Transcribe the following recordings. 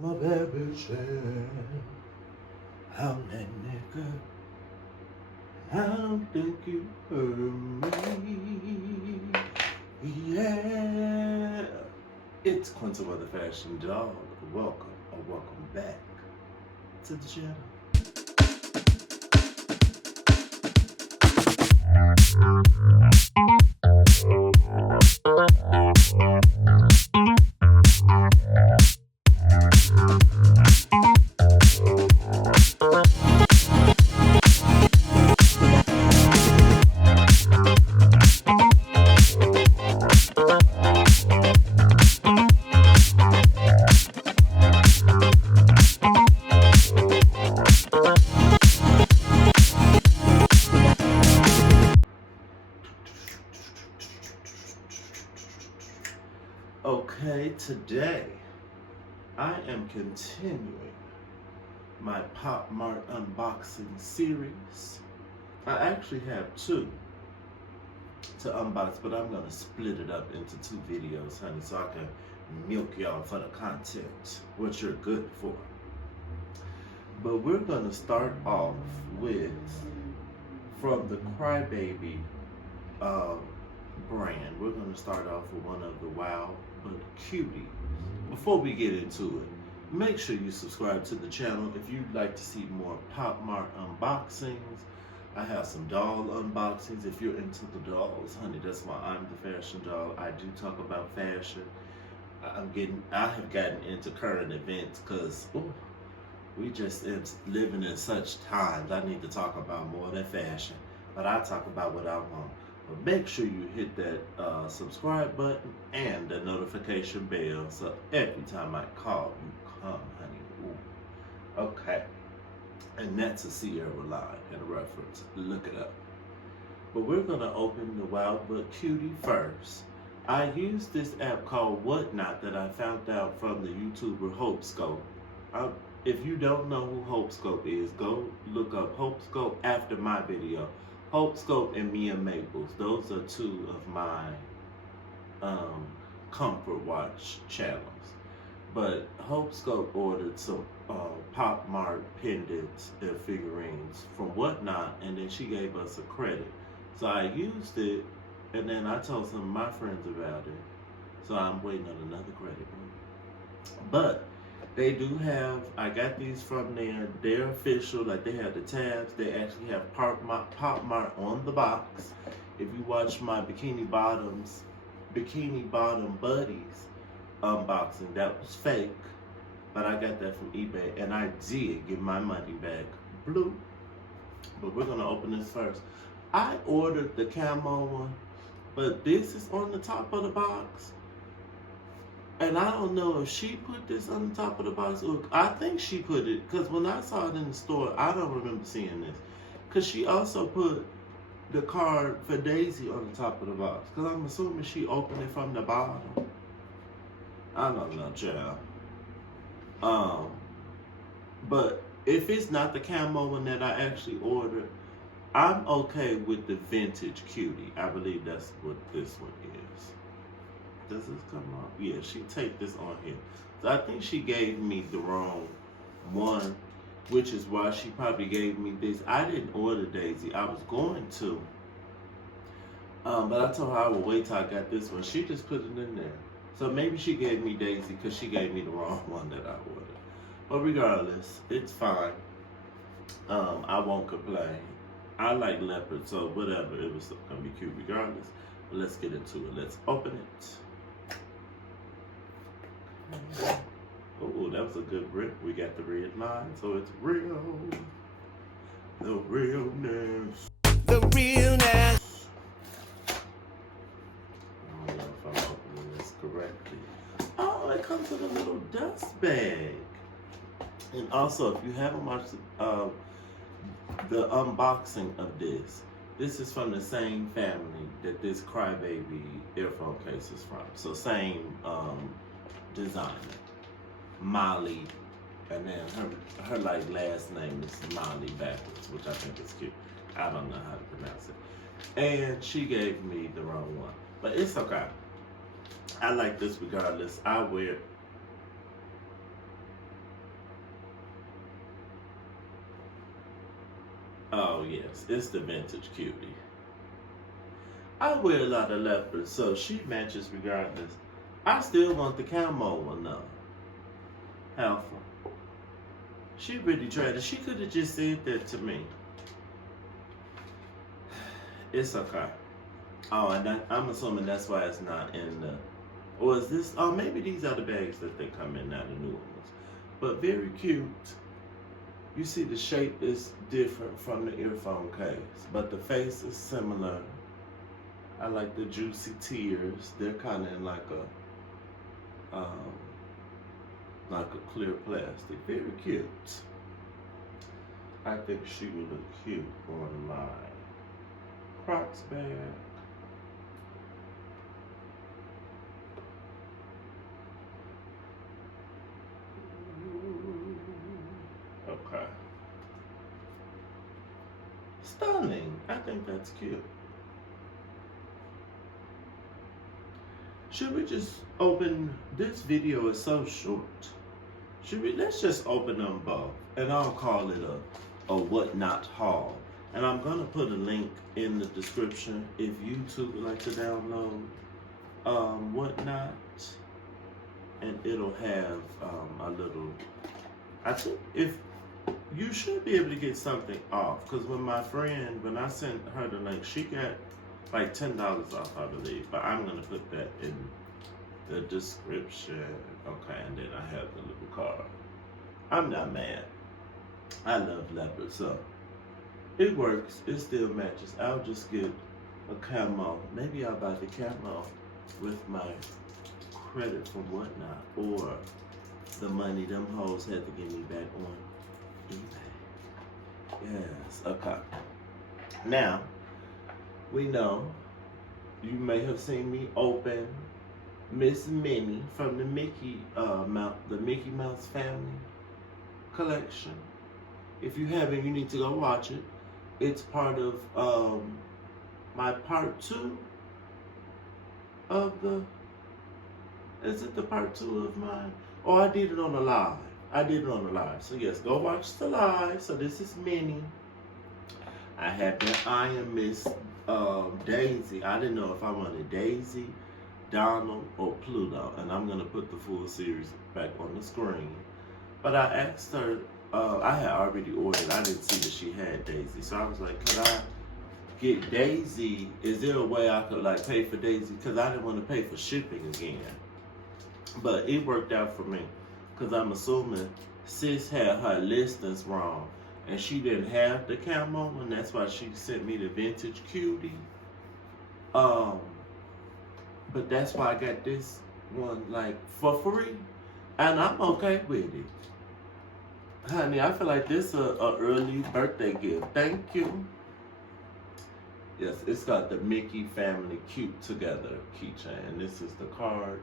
My baby said, I'm that nigga. I don't think you heard me. Yeah. It's Quincy with the Fashion Dog. Welcome or welcome back to the channel. Okay, today I am continuing my Pop Mart unboxing series. I actually have two to unbox, but I'm gonna split it up into two videos, honey, so I can milk y'all for the content, what you're good for. But we're gonna start off with, from the Crybaby brand, we're gonna start off with one of the Wow but Cutie. Before we get into it, make sure you subscribe to the channel if you'd like to see more Pop Mart unboxings. I have some doll unboxings. If you're into the dolls, honey, that's why I'm the fashion doll. I do talk about fashion. I have gotten into current events because we just living in such times. I need to talk about more than fashion, but I talk about what I want. But make sure you hit that subscribe button and the notification bell so every time I call, you come, honey. Ooh. Okay. And that's a Sierra line in a reference. Look it up. But we're going to open the Wild But Cutie first. I used this app called Whatnot that I found out from the YouTuber Hopescope. If you don't know who Hopescope is, go look up Hopescope after my video. Hopescope and Mia Maples. Those are two of my comfort watch channels. But Hopescope ordered some Pop Mart pendants and figurines from Whatnot, and then she gave us a credit. So I used it, and then I told some of my friends about it. So I'm waiting on another credit. But they do have, I got these from there. They're official, like they have the tabs. They actually have Pop Mart on the box. If you watch my Bikini Bottom Buddies unboxing, that was fake. But I got that from eBay, and I did get my money back. Blue. But we're gonna open this first. I ordered the camo one, but this is on the top of the box. And I don't know if she put this on the top of the box, or I think she put it, because when I saw it in the store, I don't remember seeing this. Because she also put the card for Daisy on the top of the box. Because I'm assuming she opened it from the bottom. I don't know, child. But if it's not the camo one that I actually ordered, I'm okay with the vintage Cutie. I believe that's what this one is. Does this come off? Yeah, she taped this on here. So I think she gave me the wrong one, which is why she probably gave me this. I didn't order Daisy. I was going to. But I told her I would wait till I got this one. She just put it in there. So maybe she gave me Daisy because she gave me the wrong one that I ordered. But regardless, it's fine. I won't complain. I like leopard, so whatever. It was going to be cute regardless. But let's get into it. Let's open it. Oh, that was a good rip. We got the red line, so it's real. The realness. The realness. I don't know if I'm opening this correctly. Oh, it comes with a little dust bag. And also, if you haven't watched the unboxing of this is from the same family that this Crybaby earphone case is from. So same designer, Molly, and then her like last name is Molly backwards, which I think is cute. I don't know how to pronounce it. And she gave me the wrong one, but it's okay. I like this regardless. I wear Oh yes, it's the vintage cutie. I wear a lot of leopards, so she matches regardless. I still want the camo one though. Alpha. She really tried it. She could have just said that to me. It's okay. Oh, and I'm assuming that's why it's not in the. Or is this? Oh, maybe these are the bags that they come in, not the new ones. But very cute. You see the shape is different from the earphone case, but the face is similar. I like the juicy tears. They're kind of in like a clear plastic. Very cute. I think she would look cute on my Crocs bag. Okay. Stunning. I think that's cute. Should we just open, this video is so short. Let's just open them both and I'll call it a whatnot haul. And I'm gonna put a link in the description if you too would like to download whatnot, and it'll have a little, I think if you should be able to get something off, because when I sent her the link, she got like $10 off, I believe, but I'm gonna put that in the description. Okay, and then I have the little card. I'm not mad. I love leopard, so it works. It still matches. I'll just get a camo. Maybe I'll buy the camo with my credit from whatnot, or the money them hoes had to give me back on eBay. Yes, okay. Now, we know you may have seen me open Miss Minnie from the Mickey Mouse family collection. If you haven't, you need to go watch it. It's part of my part 2 of the. Is it the part 2 of mine? Oh, I did it on the live. So yes, go watch the live. So this is Minnie. I have been eyeing Miss Daisy. I didn't know if I wanted Daisy, Donald, or Pluto, and I'm gonna put the full series back on the screen. But I asked her. I had already ordered. I didn't see that she had Daisy, so I was like, "Could I get Daisy? Is there a way I could like pay for Daisy? Because I didn't want to pay for shipping again." But it worked out for me, because I'm assuming sis had her listings wrong, and she didn't have the camo, and that's why she sent me the vintage cutie. But that's why I got this one like for free, and I'm okay with it. Honey, I feel like this is a early birthday gift. Thank you. Yes, it's got the Mickey family cute together keychain. And this is the card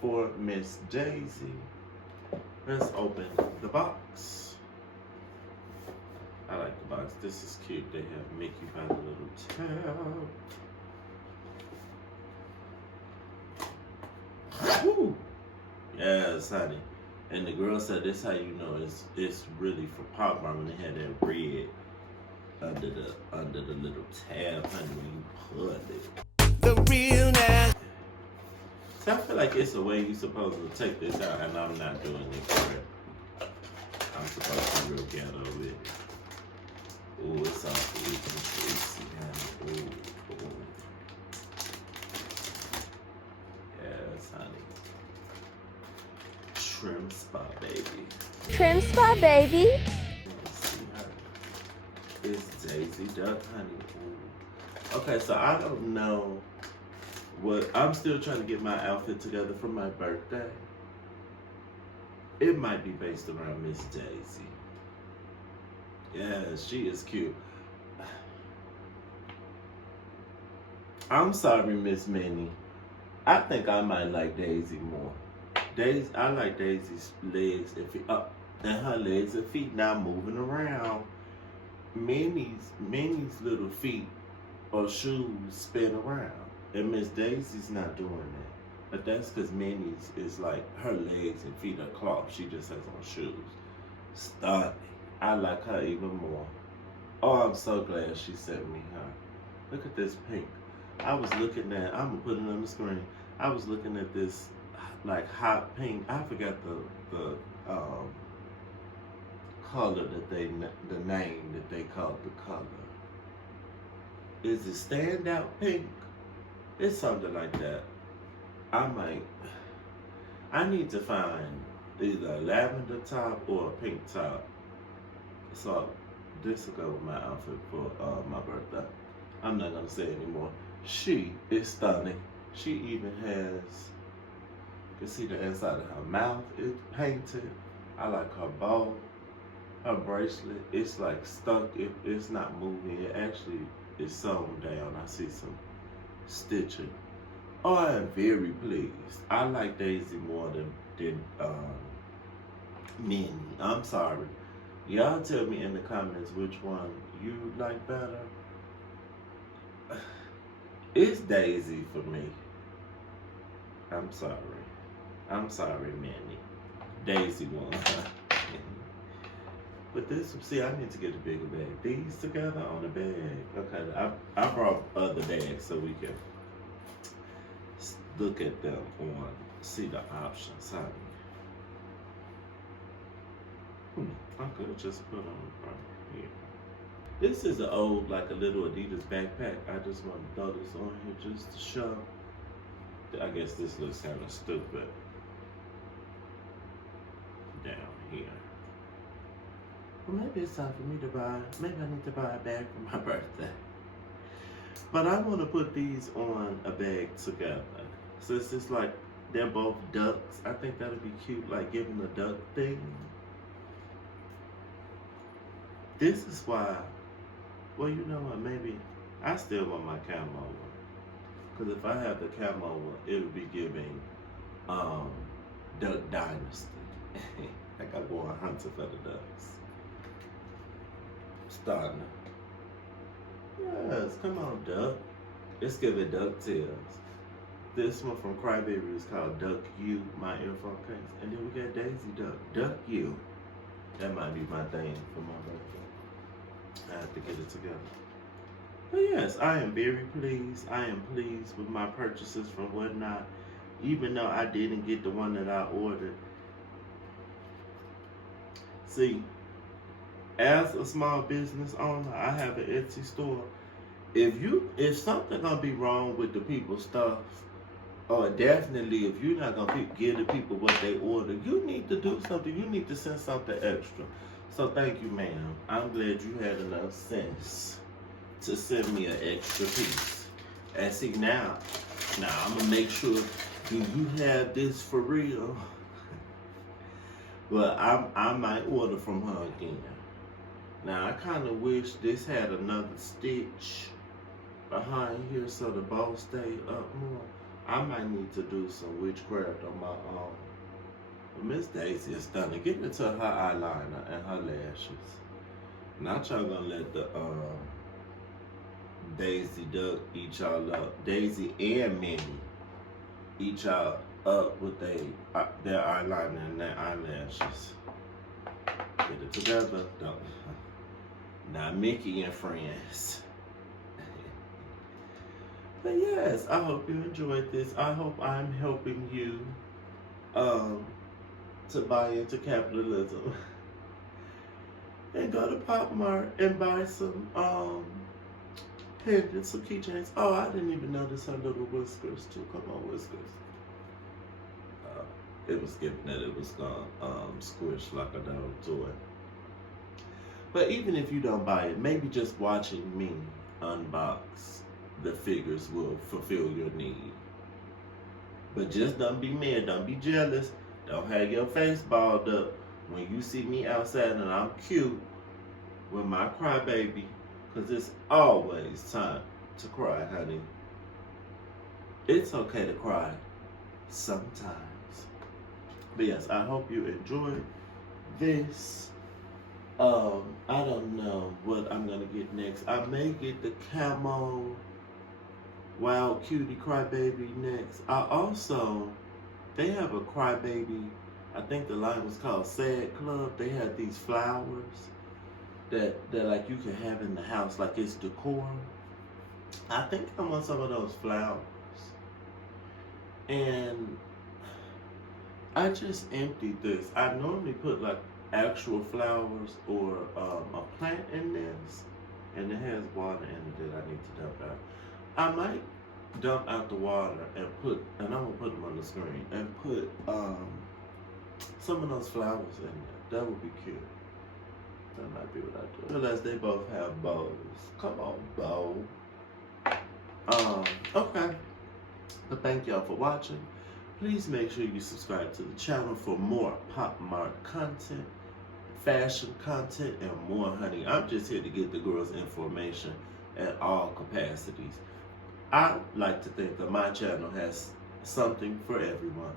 for Miss Daisy. Let's open the box. I like the box. This is cute. They have Mickey by the little tab. Woo! Yes, honey. And the girl said, "This how you know it's really for Pop Mart," when they had that red under the little tab, honey, when you pull it. The realness. So I feel like it's a way you're supposed to take this out, and I'm not doing it correct. I'm supposed to be real ghetto with it. Ooh, it's all juicy, honey. Ooh. Yes, honey. Trim Spa Baby. Trim Spa Baby. See her. It's Daisy Duck, honey. Ooh. Okay, so I don't know what. I'm still trying to get my outfit together for my birthday. It might be based around Miss Daisy. Yeah, she is cute. I'm sorry, Miss Minnie. I think I might like Daisy more. I like Daisy's legs and feet. And her legs and feet now moving around. Minnie's little feet or shoes spin around. And Miss Daisy's not doing that. But that's because Minnie's is like, her legs and feet are cloth. She just has on shoes. Stunning. I like her even more. Oh, I'm so glad she sent me her. Look at this pink. I was looking at, I'm gonna put it on the screen. I was looking at this like hot pink. I forgot the color that the name that they called the color. Is it standout pink? It's something like that. I need to find either a lavender top or a pink top. So this will go with my outfit for my birthday. I'm not gonna say anymore. She is stunning. She even has, you can see the inside of her mouth is painted. I like her bow, her bracelet. It's like stuck. It's not moving. It actually is sewn down. I see some stitching. Oh, I am very pleased. I like Daisy more than Minnie. I'm sorry. Y'all tell me in the comments which one you like better. It's Daisy for me. I'm sorry. I'm sorry, Minnie. Daisy won. But this, see, I need to get a bigger bag. These together on the bag. Okay, I brought other bags so we can look at them on, see the options, honey. I could have just put on right here. This is an old, like a little Adidas backpack. I just want to throw this on here just to show. I guess this looks kind of stupid. Down here. Well, maybe it's time for me to buy, maybe I need to buy a bag for my birthday. But I want to put these on a bag together. So it's just like, they're both ducks. I think that'll be cute, like giving a duck thing. This is why, well, you know what, maybe I still want my camo one. Because if I have the camo one, it would be giving Duck Dynasty. Like I'm going hunting for the ducks. Starting. Yes, come on, duck. Let's give it Duck Tales. This one from Crybaby is called Duck You, my earphone case. And then we got Daisy Duck. Duck You. That might be my thing for my birthday. I have to get it together. But yes, I am very pleased. I am pleased with my purchases from Whatnot. Even though I didn't get the one that I ordered. See, as a small business owner, I have an Etsy store. If something gonna be wrong with the people's stuff, or definitely if you're not gonna give the people what they order, you need to do something. You need to send something extra. So thank you, ma'am. I'm glad you had enough sense to send me an extra piece. And see now I'm gonna make sure, do you have this for real? But I might order from her again. Now I kind of wish this had another stitch behind here so the bow stay up more. I might need to do some witchcraft on my own. But Miss Daisy is stunning. Get into her eyeliner and her lashes. Not y'all gonna let the Daisy Duck eat y'all up. Daisy and Minnie eat y'all up with their eyeliner and their eyelashes. Get it together. Don't. Now Mickey and friends. But yes, I hope you enjoyed this. I hope I'm helping you to buy into capitalism. And go to Pop Mart and buy some pendants, some keychains. Oh, I didn't even notice her little whiskers too. Come on, whiskers. It was given that it was gonna squish like a dog toy. But even if you don't buy it, maybe just watching me unbox the figures will fulfill your need. But just don't be mad, don't be jealous, don't have your face balled up when you see me outside and I'm cute with my crybaby, because it's always time to cry, honey. It's okay to cry sometimes. But yes, I hope you enjoyed this. I don't know what I'm gonna get next. I may get the camo Wild Cutie Crybaby next. They have a Crybaby, I think the line was called Sad Club. They had these flowers. that like you can have in the house, like it's decor. I think I want some of those flowers. And I just emptied this. I normally put like actual flowers or a plant in this, and it has water in it that I need to dump out. I might dump out the water and I'm gonna put them on the screen, and put some of those flowers in there. That would be cute. That might be what I do. Realize they both have bows. Come on, bow. Okay. But thank y'all for watching. Please make sure you subscribe to the channel for more Pop Mart content, fashion content, and more, honey. I'm just here to get the girls information at all capacities. I like to think that my channel has something for everyone.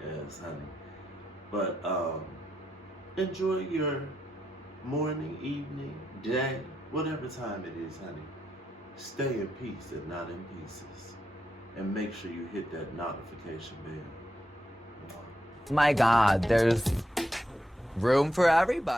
Yes, honey. But enjoy your morning, evening, day, whatever time it is, honey. Stay in peace and not in pieces. And make sure you hit that notification bell. My God, there's room for everybody.